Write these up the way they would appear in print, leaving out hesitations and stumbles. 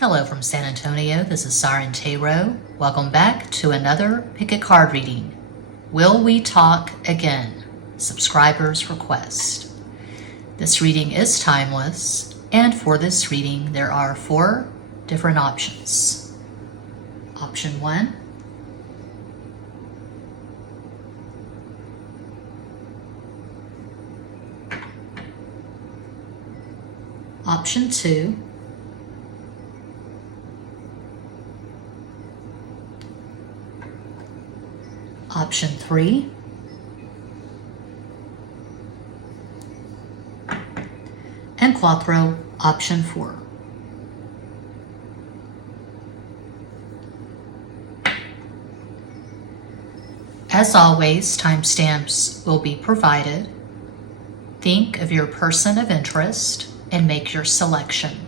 Hello from San Antonio, this is SIREN Tarot. Welcome back to another Pick a Card reading. Will we talk again? Subscribers request. This reading is timeless, and for this reading there are 4 different options. Option 1. Option 2. Option 3. And Quattro, option 4. As always, timestamps will be provided. Think of your person of interest and make your selection.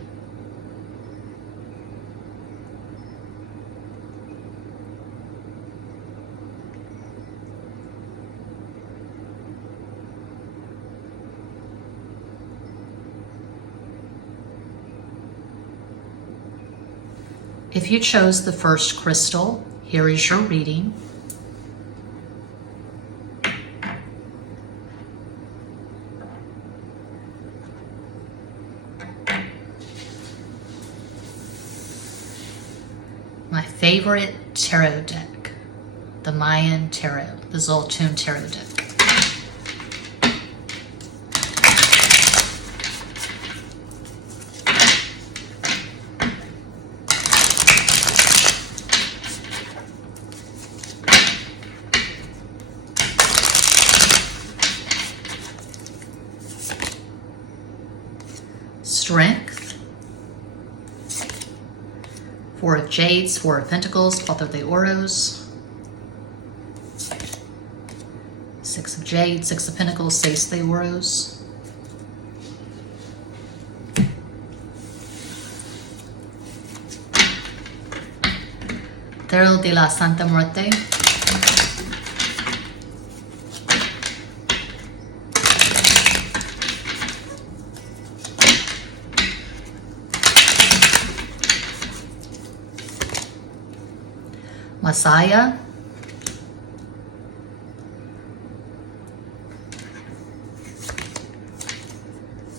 If you chose the first crystal, here is your reading. My favorite tarot deck, the Mayan Tarot, the Zoltun Tarot deck. Strength, 4 of Jades, 4 of Pentacles, 4 de Oros, 6 of Jades, 6 of Pentacles, 6 de Oros, Tarot de la Santa Muerte, Messiah,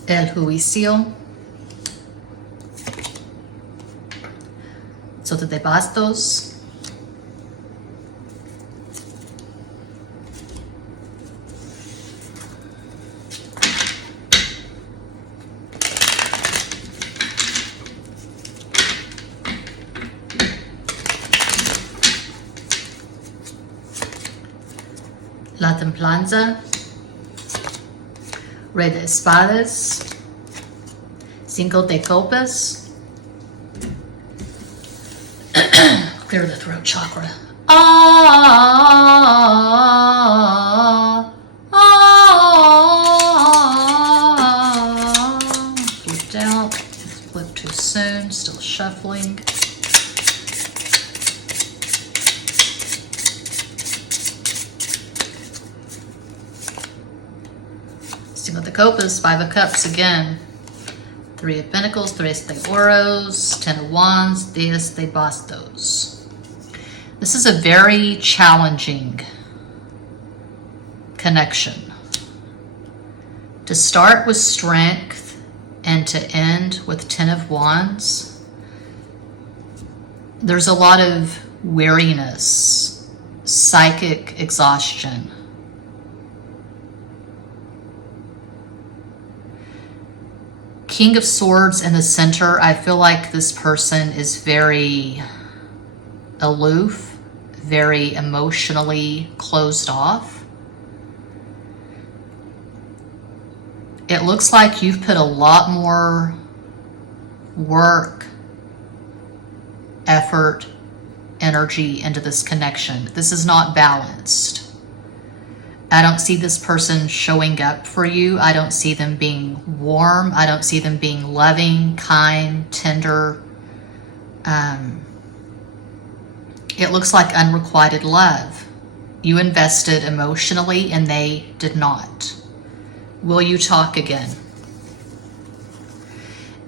El Juicio, Soto de Bastos, La Templanza, Rey de Espadas, 5 de Copas, clear the throat chakra. Flipped out, flipped too soon, still shuffling. Cinco de Copas, 5 of Cups again. 3 of Pentacles, 3 de Oros, 10 of Wands, 10 de Bastos. This is a very challenging connection. To start with Strength and to end with 10 of Wands, there's a lot of weariness, psychic exhaustion. King of Swords in the center, I feel like this person is very aloof, very emotionally closed off. It looks like you've put a lot more work, effort, energy into this connection. This is not balanced. I don't see this person showing up for you. I don't see them being warm. I don't see them being loving, kind, tender. It looks like unrequited love. You invested emotionally and they did not. Will you talk again?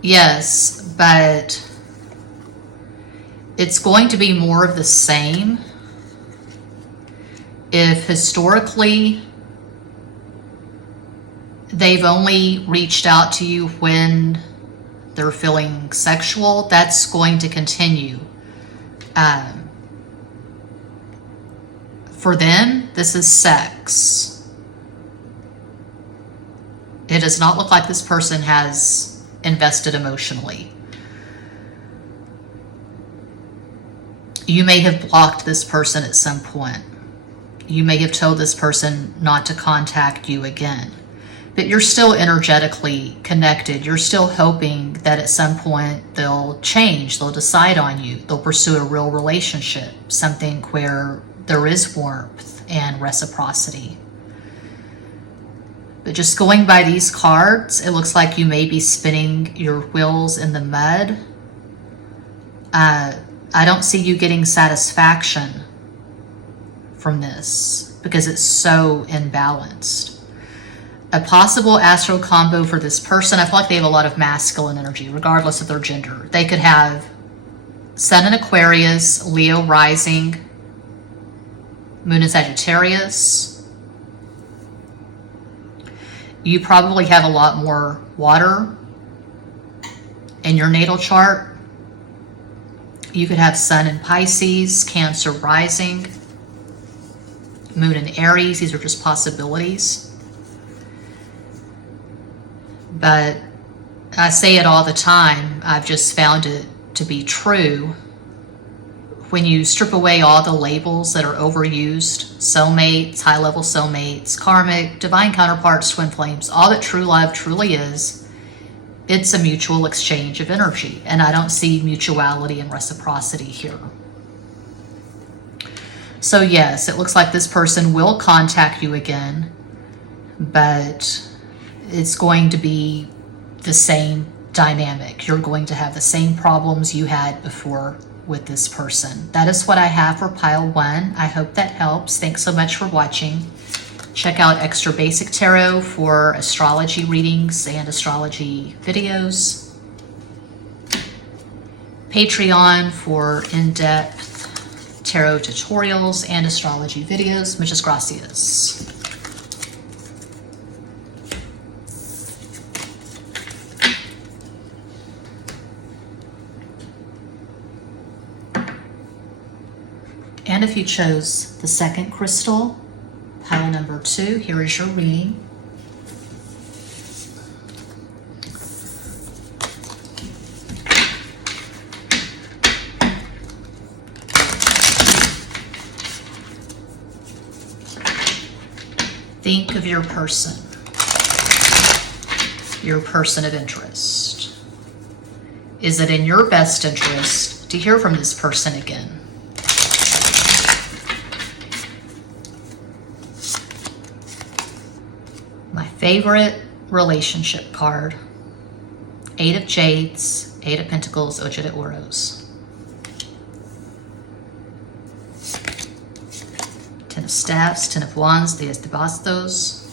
Yes, but it's going to be more of the same. If historically they've only reached out to you when they're feeling sexual, that's going to continue. For them, this is sex. It does not look like this person has invested emotionally. You may have blocked this person at some point. You may have told this person not to contact you again. But you're still energetically connected. You're still hoping that at some point they'll change, they'll decide on you, they'll pursue a real relationship, something where there is warmth and reciprocity. But just going by these cards, it looks like you may be spinning your wheels in the mud. I don't see you getting satisfaction from this because it's so imbalanced. A possible astral combo for this person, I feel like they have a lot of masculine energy, regardless of their gender. They could have Sun in Aquarius, Leo rising, Moon in Sagittarius. You probably have a lot more water in your natal chart. You could have Sun in Pisces, Cancer rising, Moon in Aries. These are just possibilities. But I say it all the time. I've just found it to be true. When you strip away all the labels that are overused, soulmates, high-level soulmates, karmic, divine counterparts, twin flames, all that true love truly is, it's a mutual exchange of energy. And I don't see mutuality and reciprocity here. So yes, it looks like this person will contact you again, but it's going to be the same dynamic. You're going to have the same problems you had before with this person. That is what I have for pile 1. I hope that helps. Thanks so much for watching. Check out Extra Basic Tarot for astrology readings and astrology videos. Patreon for in-depth tarot tutorials and astrology videos. Muchas gracias. And if you chose the second crystal, pile number 2, here is your reading. Think of your person of interest. Is it in your best interest to hear from this person again? Favorite relationship card, 8 of Jades, 8 of Pentacles, Ocho de Oros. 10 of Staffs, 10 of Wands, 10 de Bastos,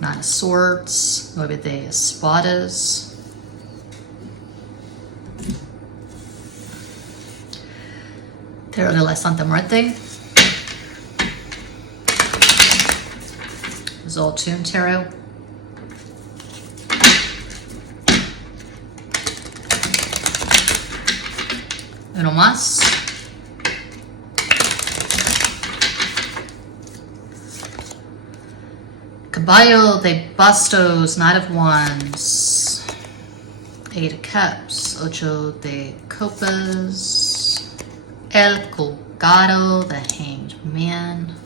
9 of Swords, 9 de Espadas. Tarot de la Santa Muerte. Zoltun Tarot. Uno más. Caballo de Bastos, Knight of Wands. 8 of Cups, Ocho de Copas. El Colgado, the Hanged Man.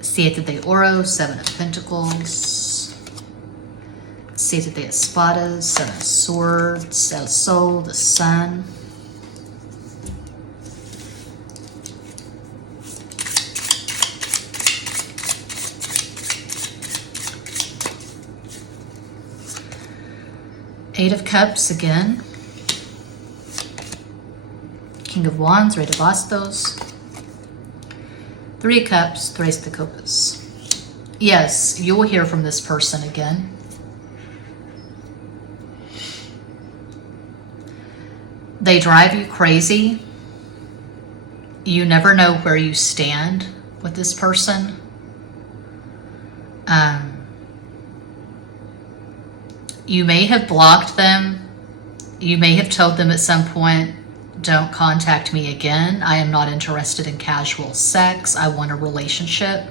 Siete de Oro, 7 of Pentacles. Siete de Espadas, 7 of Swords. El Sol, the Sun. Eight of Cups again. King of Wands, Rey de Bastos. Three of Cups, Tres de Copas. Yes, you will hear from this person again. They drive you crazy. You never know where you stand with this person. You may have blocked them. You may have told them at some point, don't contact me again. I am not interested in casual sex. I want a relationship.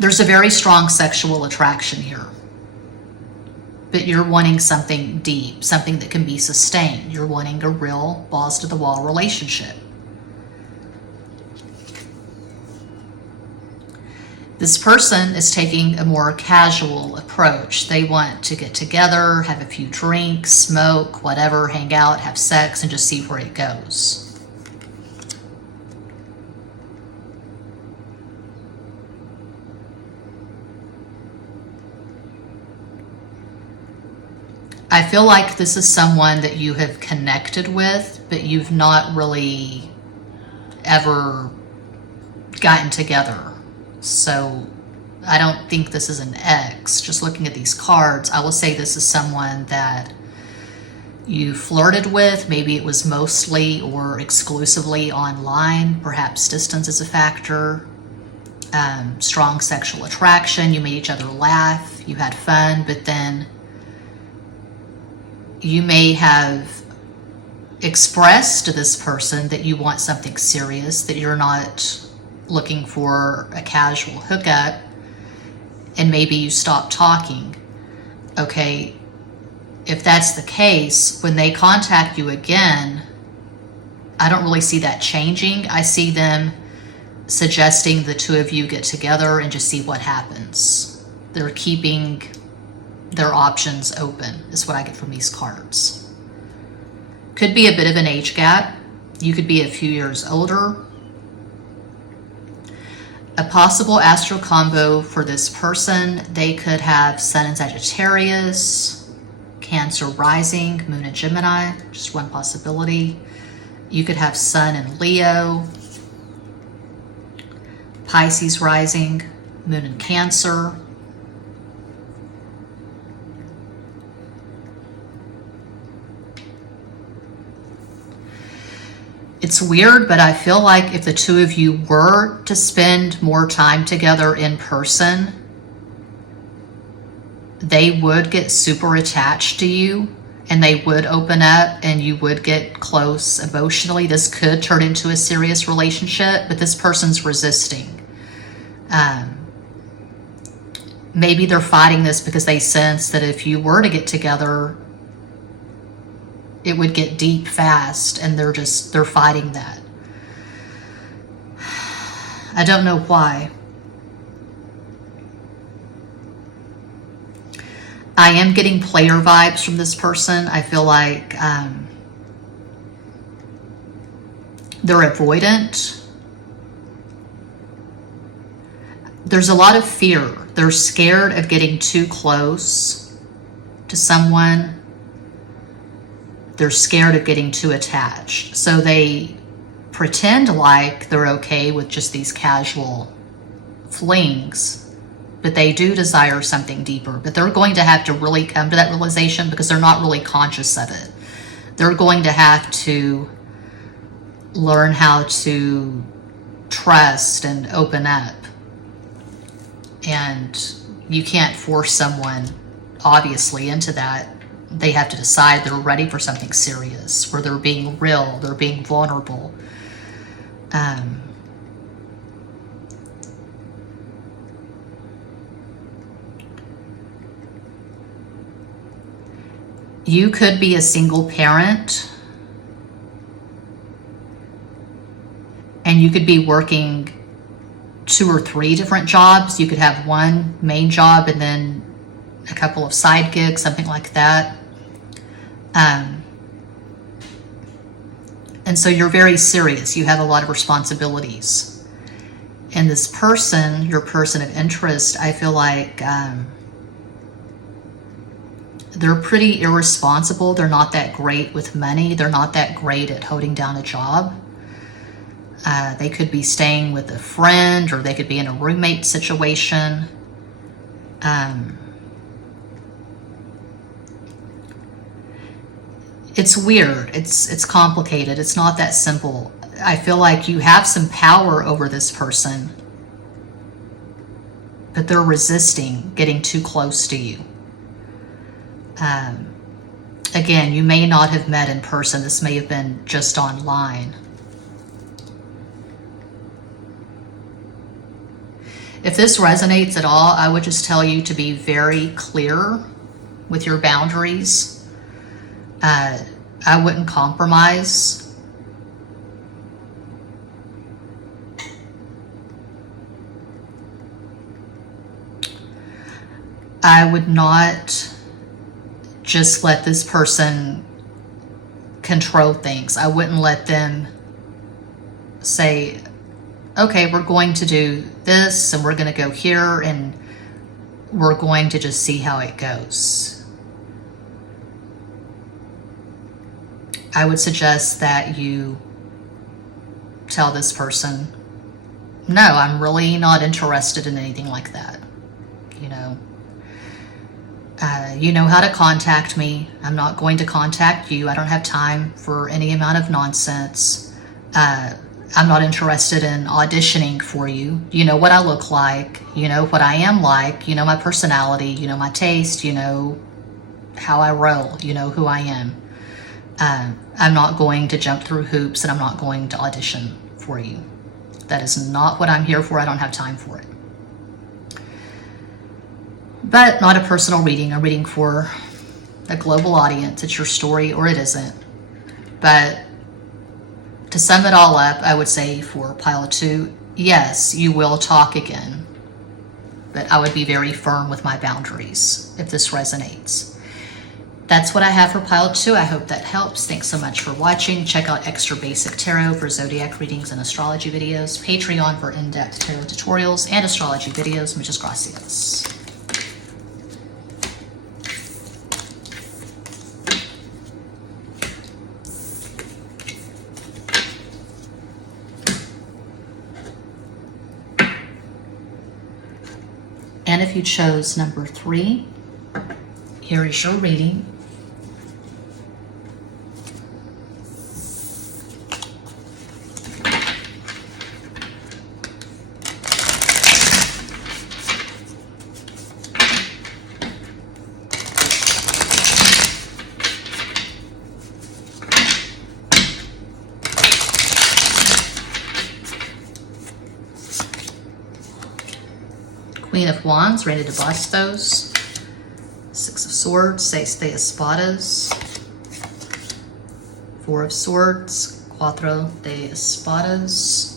There's a very strong sexual attraction here. But you're wanting something deep, something that can be sustained. You're wanting a real balls to the wall relationship. This person is taking a more casual approach. They want to get together, have a few drinks, smoke, whatever, hang out, have sex, and just see where it goes. I feel like this is someone that you have connected with, but you've not really ever gotten together. So I don't think this is an ex. Just looking at these cards, I will say this is someone that you flirted with. Maybe it was mostly or exclusively online. Perhaps distance is a factor. Strong sexual attraction. You made each other laugh. You had fun, but then you may have expressed to this person that you want something serious, that you're not looking for a casual hookup, and maybe you stop talking. Okay, if that's the case, when they contact you again, I don't really see that changing. I see them suggesting the two of you get together and just see what happens. They're keeping their options open, is what I get from these cards. Could be a bit of an age gap. You could be a few years older. A possible astral combo for this person, they could have Sun in Sagittarius, Cancer rising, Moon in Gemini, just one possibility. You could have Sun in Leo, Pisces rising, Moon in Cancer. It's weird, but I feel like if the two of you were to spend more time together in person, they would get super attached to you and they would open up and you would get close emotionally. This could turn into a serious relationship, but this person's resisting. Maybe they're fighting this because they sense that if you were to get together, it would get deep fast, and they're fighting that. I don't know why. I am getting player vibes from this person. I feel like they're avoidant. There's a lot of fear. They're scared of getting too close to someone. They're scared of getting too attached. So they pretend like they're okay with just these casual flings, but they do desire something deeper. But they're going to have to really come to that realization because they're not really conscious of it. They're going to have to learn how to trust and open up. And you can't force someone, obviously, into that. They have to decide they're ready for something serious, where they're being real, they're being vulnerable. You could be a single parent, and you could be working 2 or 3 different jobs. You could have one main job and then a couple of side gigs, something like that. And so you're very serious. You have a lot of responsibilities. And this person, your person of interest, I feel like they're pretty irresponsible. They're not that great with money. They're not that great at holding down a job. They could be staying with a friend, or they could be in a roommate situation. It's weird. It's complicated. It's not that simple. I feel like you have some power over this person, but they're resisting getting too close to you. Again, you may not have met in person. This may have been just online. If this resonates at all, I would just tell you to be very clear with your boundaries. I wouldn't compromise. I would not just let this person control things. I wouldn't let them say, okay, we're going to do this and we're going to go here and we're going to just see how it goes. I would suggest that you tell this person, no, I'm really not interested in anything like that. You know how to contact me. I'm not going to contact you. I don't have time for any amount of nonsense. I'm not interested in auditioning for you. You know what I look like. You know what I am like. You know my personality. You know my taste. You know how I roll. You know who I am. I'm not going to jump through hoops, and I'm not going to audition for you. That is not what I'm here for. I don't have time for it. But not a personal reading. I'm reading for a global audience. It's your story or it isn't. But to sum it all up, I would say for pile 2, yes, you will talk again. But I would be very firm with my boundaries if this resonates. That's what I have for pile 2. I hope that helps. Thanks so much for watching. Check out Extra Basic Tarot for zodiac readings and astrology videos. Patreon for in-depth tarot tutorials and astrology videos. Muchas gracias. And if you chose number 3, here is your reading. Queen of Wands, Reina de Bastos, 6 of Swords, Seis de Espadas, 4 of Swords, Cuatro de Espadas,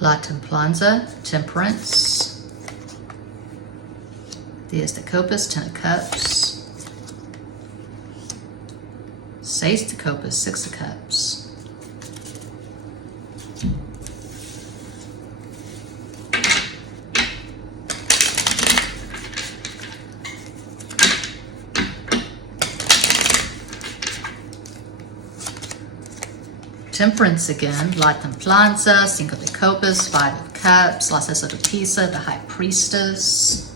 La Templanza, Temperance, Diez de Copas, 10 of Cups, Seis de Copas, 6 of Cups, Temperance again, La Templanza, Cinco de Copas, 5 of Cups, La Sacerdotisa, the High Priestess,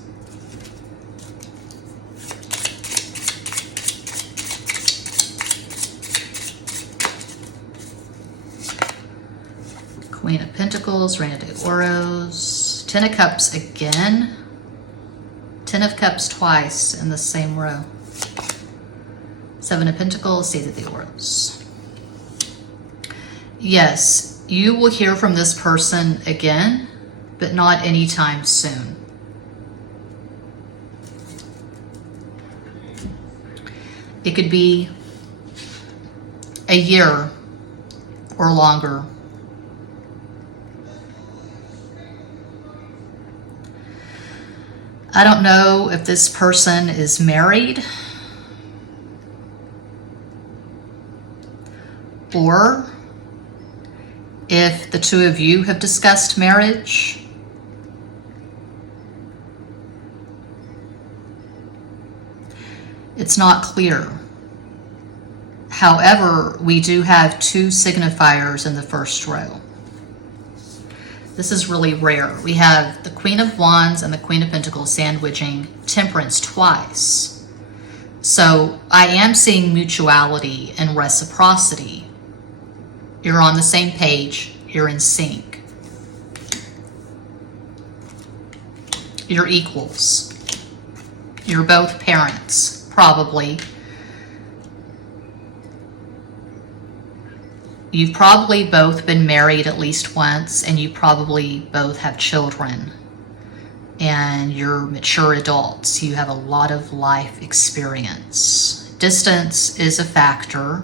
Queen of Pentacles, Reina de Oros, 10 of Cups again, 10 of Cups twice in the same row, 7 of Pentacles, 8 of the Oros. Yes, you will hear from this person again, but not anytime soon. It could be a year or longer. I don't know if this person is married or if the two of you have discussed marriage. It's not clear. However, we do have two signifiers in the first row. This is really rare. We have the Queen of Wands and the Queen of Pentacles sandwiching Temperance twice. So I am seeing mutuality and reciprocity. You're on the same page. You're in sync. You're equals. You're both parents, probably. You've probably both been married at least once, and you probably both have children. And you're mature adults. You have a lot of life experience. Distance is a factor.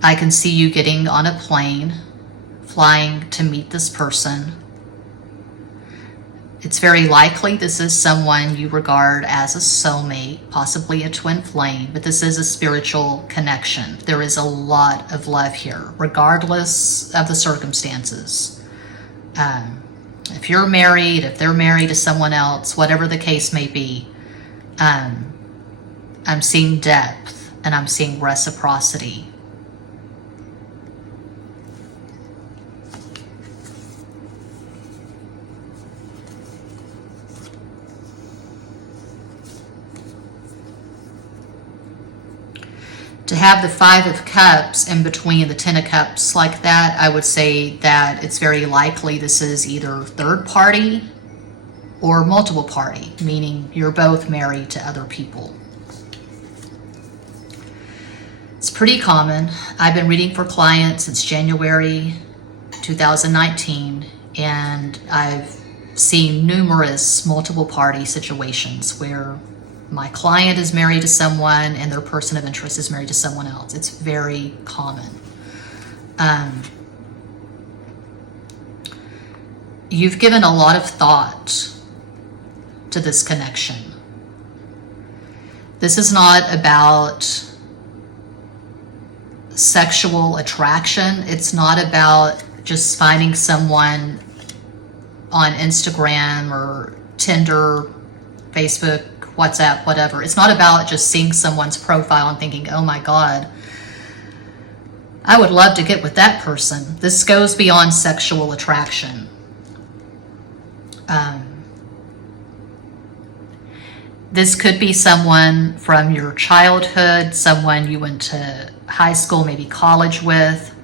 I can see you getting on a plane, flying to meet this person. It's very likely this is someone you regard as a soulmate, possibly a twin flame, but this is a spiritual connection. There is a lot of love here, regardless of the circumstances. If you're married, if they're married to someone else, whatever the case may be, I'm seeing depth and I'm seeing reciprocity. To have the Five of Cups in between the Ten of Cups like that, I would say that it's very likely this is either third party or multiple party, meaning you're both married to other people. It's pretty common. I've been reading for clients since January 2019, and I've seen numerous multiple party situations where my client is married to someone and their person of interest is married to someone else. It's very common. You've given a lot of thought to this connection. This is not about sexual attraction. It's not about just finding someone on Instagram or Tinder, Facebook, WhatsApp, whatever. It's not about just seeing someone's profile and thinking, oh my God, I would love to get with that person. This goes beyond sexual attraction. This could be someone from your childhood, someone you went to high school, maybe college with,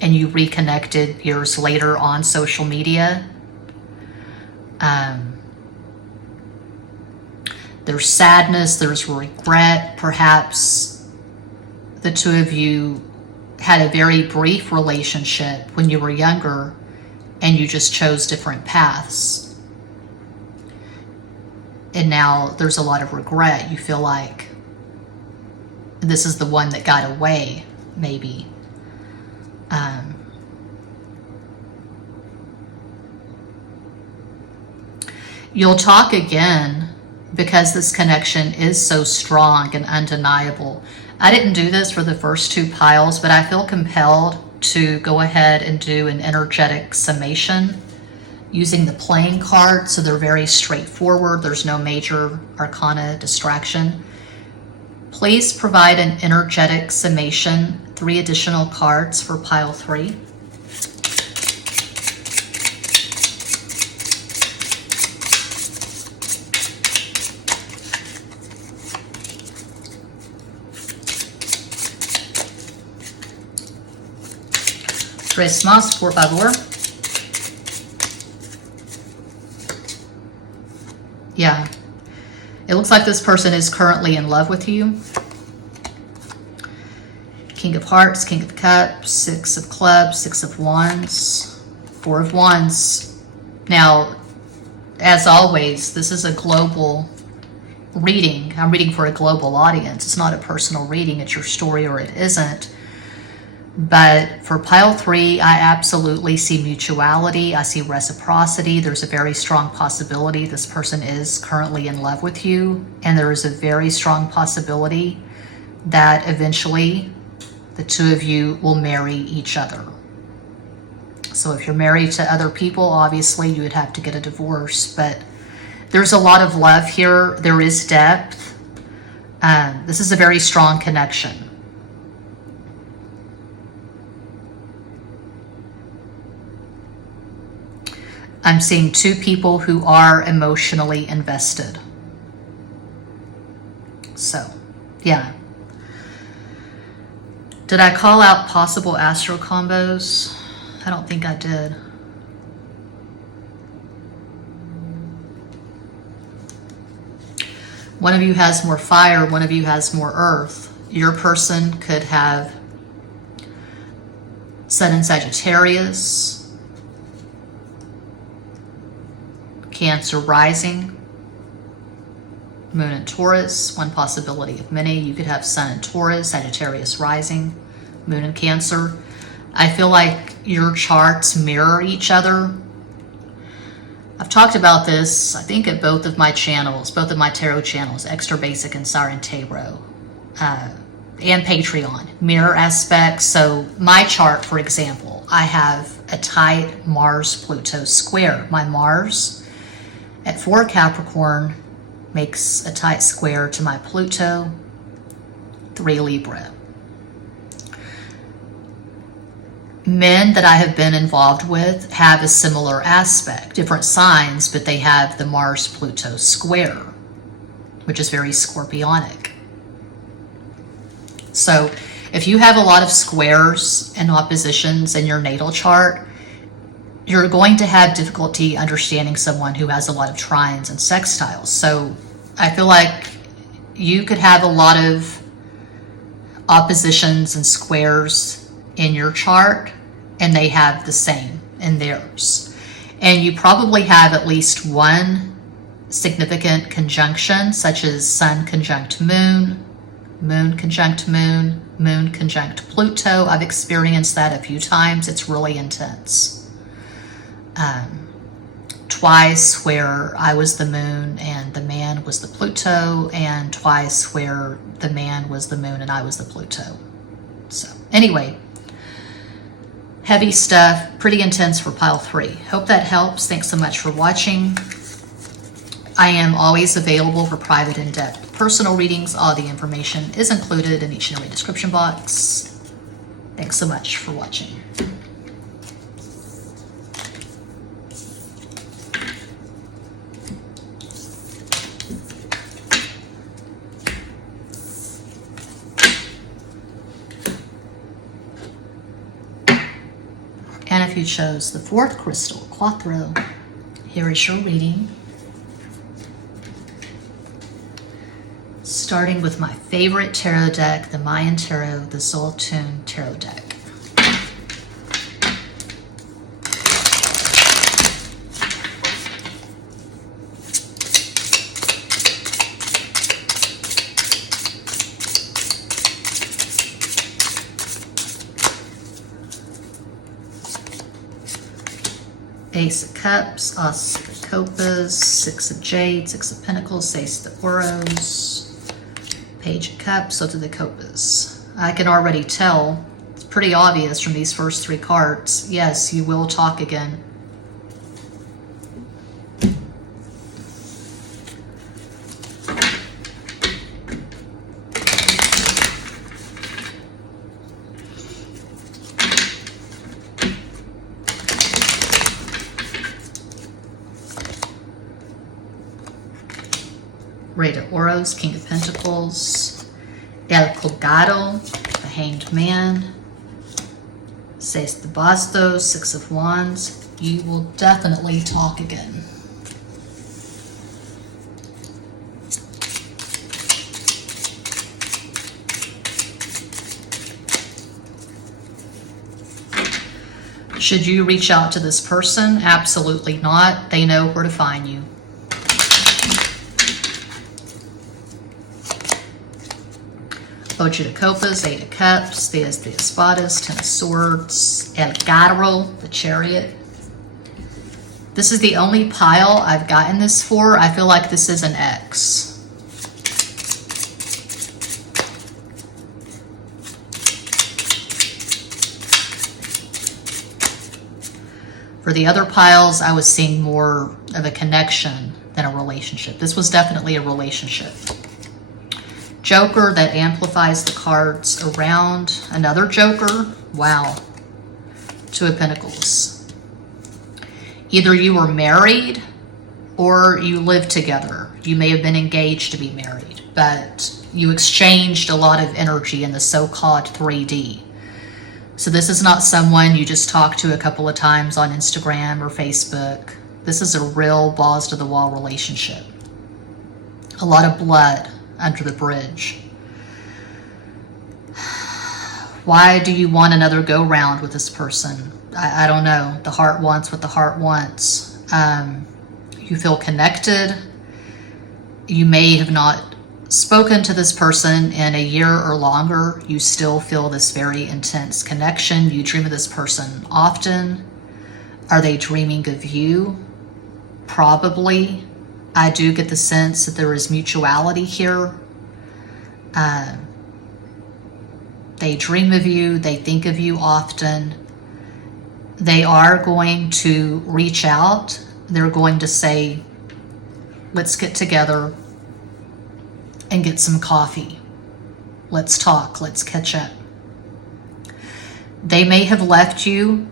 and you reconnected years later on social media. There's sadness, there's regret. Perhaps the two of you had a very brief relationship when you were younger and you just chose different paths. And now there's a lot of regret. You feel like this is the one that got away, maybe. You'll talk again because this connection is so strong and undeniable. I didn't do this for the first two piles, but I feel compelled to go ahead and do an energetic summation using the playing cards, so they're very straightforward. There's no major arcana distraction. Please provide an energetic summation, 3 additional cards for pile 3. Tres más, por favor. Yeah. It looks like this person is currently in love with you. King of Hearts, King of Cups, 6 of Clubs, 6 of Wands, 4 of Wands. Now, as always, this is a global reading. I'm reading for a global audience. It's not a personal reading. It's your story or it isn't. But for pile 3, I absolutely see mutuality. I see reciprocity. There's a very strong possibility this person is currently in love with you. And there is a very strong possibility that eventually the two of you will marry each other. So if you're married to other people, obviously you would have to get a divorce. But there's a lot of love here. There is depth. This is a very strong connection. I'm seeing two people who are emotionally invested. So, yeah. Did I call out possible astro combos? I don't think I did. One of you has more fire, one of you has more earth. Your person could have Sun in Sagittarius, Cancer rising, Moon in Taurus, one possibility of many. You could have Sun in Taurus, Sagittarius rising, Moon in Cancer. I feel like your charts mirror each other. I've talked about this, I think, at both of my channels, both of my tarot channels, Extra Basic and SIREN Tarot, and Patreon. Mirror aspects. So my chart, for example, I have a tight Mars-Pluto square. My Mars at 4 Capricorn makes a tight square to my Pluto, 3 Libra. Men that I have been involved with have a similar aspect, different signs, but they have the Mars-Pluto square, which is very scorpionic. So if you have a lot of squares and oppositions in your natal chart, you're going to have difficulty understanding someone who has a lot of trines and sextiles. So I feel like you could have a lot of oppositions and squares in your chart, and they have the same in theirs. And you probably have at least one significant conjunction, such as Sun conjunct Moon, Moon conjunct Moon, Moon conjunct Pluto. I've experienced that a few times. It's really intense. Twice where I was the Moon and the man was the Pluto, and twice where the man was the Moon and I was the Pluto. So anyway, heavy stuff, pretty intense for pile 3. Hope that helps. Thanks so much for watching. I am always available for private in-depth personal readings. All the information is included in each and every description box. Thanks so much for watching. And if you chose the 4th crystal, Quattro, here is your reading. Starting with my favorite tarot deck, the Mayan Tarot, the Zoltun Tarot deck. Ace of Cups, As of Copas, 6 of Jade, 6 of Pentacles, Ace of Ouros, Page of Cups, so to the Copas. I can already tell, it's pretty obvious from these first 3 cards, yes, you will talk again. Rey de Ouros, King of Pentacles, El Colgado, the Hanged Man, Seis de Bastos, 6 of Wands. You will definitely talk again. Should you reach out to this person? Absolutely not. They know where to find you. Ocho de Copas, Eight of Cups, Diez de Espadas, Ten of Swords, El Carro, the Chariot. This is the only pile I've gotten this for. I feel like this is an X. For the other piles, I was seeing more of a connection than a relationship. This was definitely a relationship. Joker, that amplifies the cards around. Another Joker. Wow. Two of Pentacles. Either you were married or you lived together. You may have been engaged to be married, but you exchanged a lot of energy in the so-called 3D. So this is not someone you just talked to a couple of times on Instagram or Facebook. This is a real balls-to-the-wall relationship. A lot of blood under the bridge. Why do you want another go-round with this person? I don't know. The heart wants what the heart wants. You feel connected. You may have not spoken to this person in a year or longer. You still feel this very intense connection. You dream of this person often. Are they dreaming of you? Probably. I do get the sense that there is mutuality here. They dream of you. They think of you often. They are going to reach out. They're going to say, let's get together and get some coffee. Let's talk. Let's catch up. They may have left you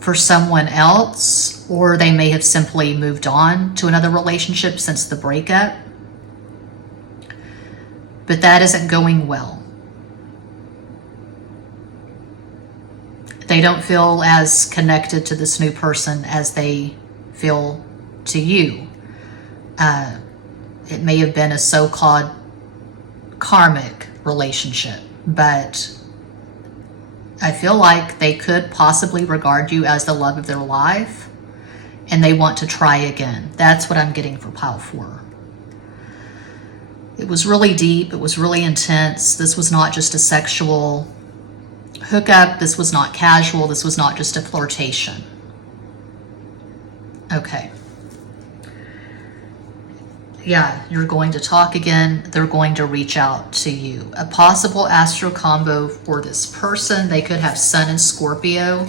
for someone else, or they may have simply moved on to another relationship since the breakup. But that isn't going well. They don't feel as connected to this new person as they feel to you. It may have been a so-called karmic relationship, but I feel like they could possibly regard you as the love of their life, and they want to try again. That's what I'm getting for pile 4. It was really deep. It was really intense. This was not just a sexual hookup. This was not casual. This was not just a flirtation. Okay. Yeah, you're going to talk again. They're going to reach out to you. A possible astro combo for this person. They could have Sun in Scorpio,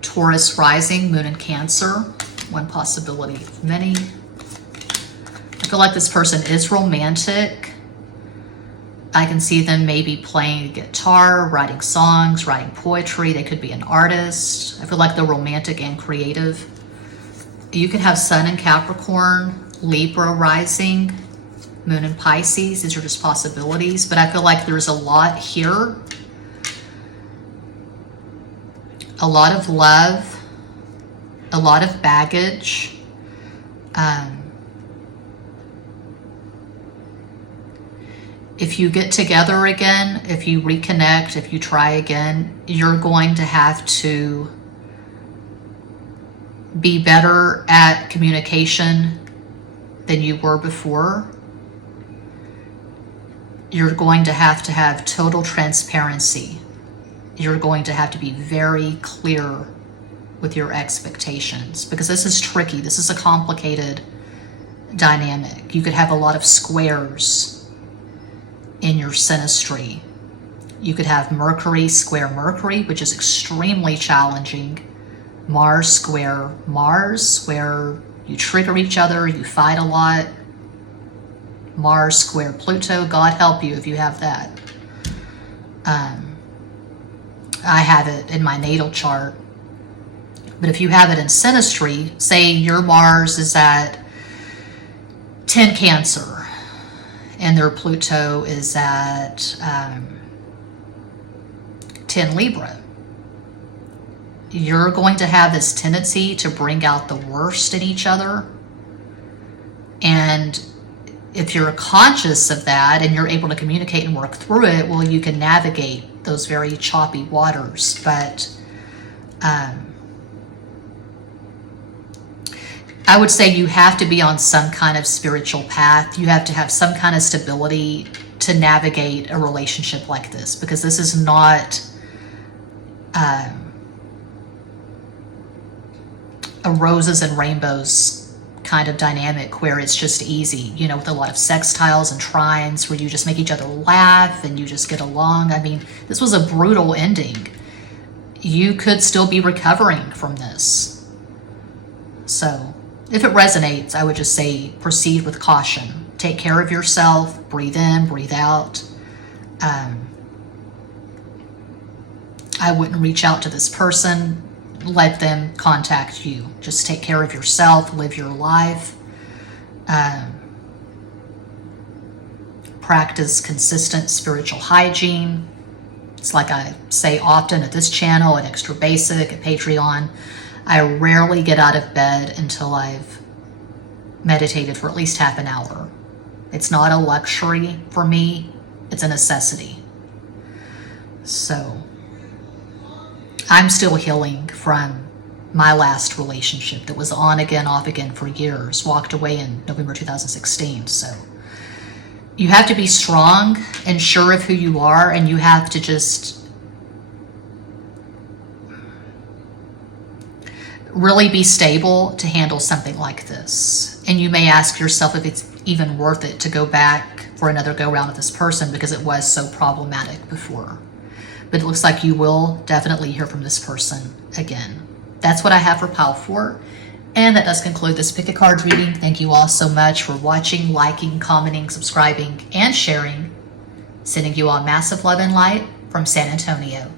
Taurus rising, Moon in Cancer. One possibility of many. I feel like this person is romantic. I can see them maybe playing guitar, writing songs, writing poetry. They could be an artist. I feel like they're romantic and creative. You could have Sun in Capricorn, Libra rising, Moon in Pisces. These are just possibilities, but I feel like there's a lot here. A lot of love, a lot of baggage. If you get together again, if you reconnect, if you try again, you're going to have to be better at communication than you were before. You're going to have total transparency. You're going to have to be very clear with your expectations, because this is tricky. This is a complicated dynamic. You could have a lot of squares in your synastry. You could have Mercury square Mercury, which is extremely challenging. Mars square Mars, where you trigger each other, you fight a lot. Mars square Pluto, God help you if you have that. I have it in my natal chart. But if you have it in synastry, say your Mars is at 10 Cancer and their Pluto is at 10 Libra, you're going to have this tendency to bring out the worst in each other. And if you're conscious of that and you're able to communicate and work through it, well, you can navigate those very choppy waters. But I would say you have to be on some kind of spiritual path. You have to have some kind of stability to navigate a relationship like this, because this is not a roses and rainbows kind of dynamic where it's just easy, you know, with a lot of sextiles and trines where you just make each other laugh and you just get along. I mean, this was a brutal ending. You could still be recovering from this. So if it resonates, I would just say proceed with caution. Take care of yourself, breathe in, breathe out. I wouldn't reach out to this person, let them contact you. Just take care of yourself, live your life. Practice consistent spiritual hygiene. It's like I say often at this channel, at Extra Basic, at Patreon, I rarely get out of bed until I've meditated for at least half an hour. It's not a luxury for me, it's a necessity. So I'm still healing from my last relationship that was on again, off again for years. Walked away in November 2016. So you have to be strong and sure of who you are, and you have to just really be stable to handle something like this. And you may ask yourself if it's even worth it to go back for another go round with this person, because it was so problematic before. But it looks like you will definitely hear from this person again. That's what I have for pile 4. And that does conclude this pick a card reading. Thank you all so much for watching, liking, commenting, subscribing, and sharing. Sending you all massive love and light from San Antonio.